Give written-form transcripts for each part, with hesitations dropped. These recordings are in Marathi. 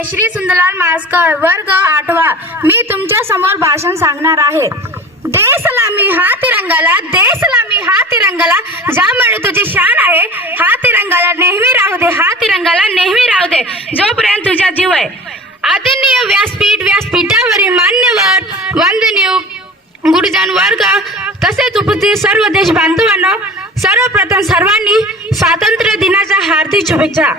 श्री सुंदरलाल मास्कर, वर्ग 8वा. मी तुमच्या समोर भाषण सांगणार आहे. देशला मी हा तिरंगाला, देशला मी हा तिरंगाला, ज्यामुळे तुझी शान आहे. हा तिरंगाला नेहमी राहू दे, हा तिरंगाला नेहमी राहू दे, जोपर्यंत तुझा जीव आहे. आदरणीय व्यासपीठ, व्यासपीठावरील मान्यवर, वंदनीय गुरुजन वर्ग, तसेच उपस्थित सर्व देश बांधवांनो, सर्वप्रथम सर्वांनी स्वातंत्र्य दिनाच्या हार्दिक शुभेच्छा.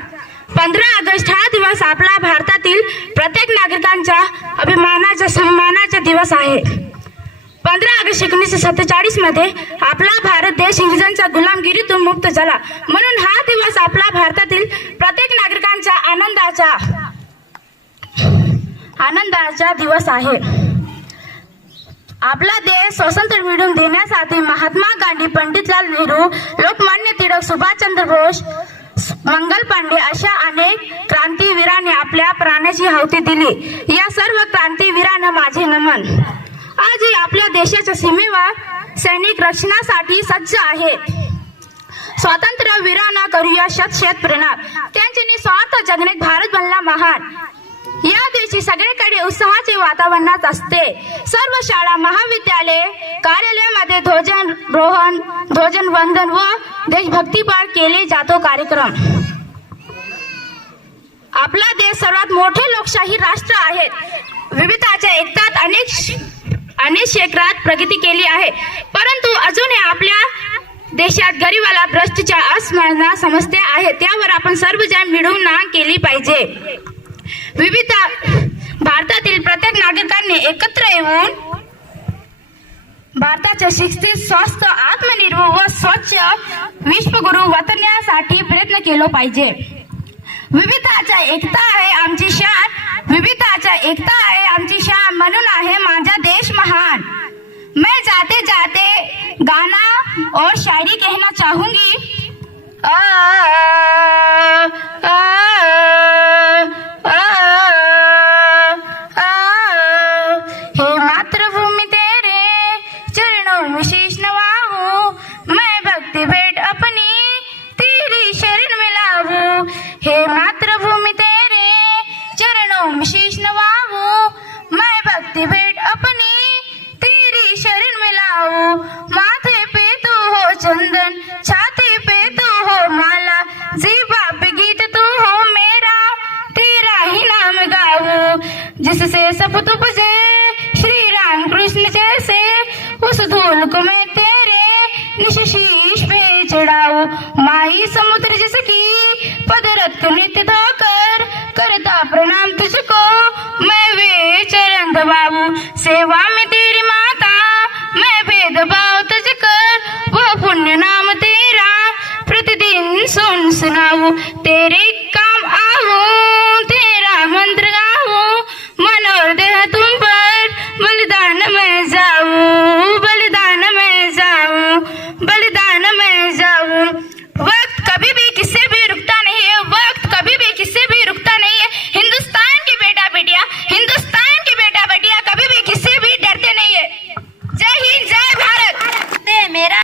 15 ऑगस्ट हा दिवस आपला भारतातील प्रत्येक नागरिकांच्या अभिमानाचा सन्मानाचा दिवस आहे. 15 ऑगस्ट 1947 मध्ये आपला भारत देश इंग्रजांच्या गुलामगिरीतून मुक्त झाला. म्हणून हा दिवस आपला भारतातील प्रत्येक नागरिकांच्या आनंदाचा दिवस आहे. आपला देश स्वातंत्र्य मिळवून देण्यासाठी महात्मा गांधी, पंडितलाल नेहरू, लोकमान्य टिळक, सुभाषचंद्र बोस, मंगल पांडे अशा अनेक क्रांतीवीरांनी आपल्या प्राणाची आहुती दिली. या सर्व क्रांतीवीरांना माझे नमन. आजही आपल्या देशाच्या सीमेवर सैनिक रक्षणासाठी सज्ज आहेत. स्वातंत्र्यवीरांना करूया शत शत प्रणाम. त्यांचे निस्वार्थ जगण्यात भारत बनला महान. या दिवशी सगळीकडे उत्साहाचे वातावरणात असते. सर्व शाळा, महाविद्यालय, कार्यालयामध्ये ध्वजारोहण, ध्वजवंदन व देशभक्तीपर केले जातो कार्यक्रम. आपला देश सर्वात मोठे लोकशाही राष्ट्र आहे. विविधतेच्या एकतात अनेक क्षेत्रात प्रगती केली आहे. परंतु अजूनही आपल्या देशात गरिबाला भ्रष्टाचार, अस्मिता समस्या आहे. त्यावर आपण सर्वजण मिळून ना केली पाहिजे. विविध भारतातील प्रत्येक नागरिकांनी एकत्र येऊन भारताच्या शिक्षित, स्वस्थ, आत्मनिर्भर व स्वच्छ विश्वगुरु बनवण्यासाठी प्रयत्न केला पाहिजे. विविधतेच्या एकता आहे आमची शान, विविधतेच्या एकता आहे आमची शान, म्हणून आहे माझा देश महान. मैं जाते जाते गाना और शायरी कहना चाहूंगी. हे मातृभूमि तेरे चरणों में शीश नवाऊं, मैं भक्ति भेंट अपनी तेरी शरण में लाऊं. हे मातृभूमि तेरे चरणों में शीश नवाऊं, मैं भक्ति भेंट अपनी तेरी शरण में लाऊं. माथे पे तू हो चंदन, छाती पे तू हो माला, ज़िबा पे गीत तू हो मेरा, तेरा ही नाम गाऊं. जिससे सपूत उपजे श्री राम कृष्ण जैसे, उस धूल को मैं तेरे निशीश पे चढ़ाऊं. माई समुद्र जिसकी पदरत को नित्य धोकर करता प्रणाम तुझ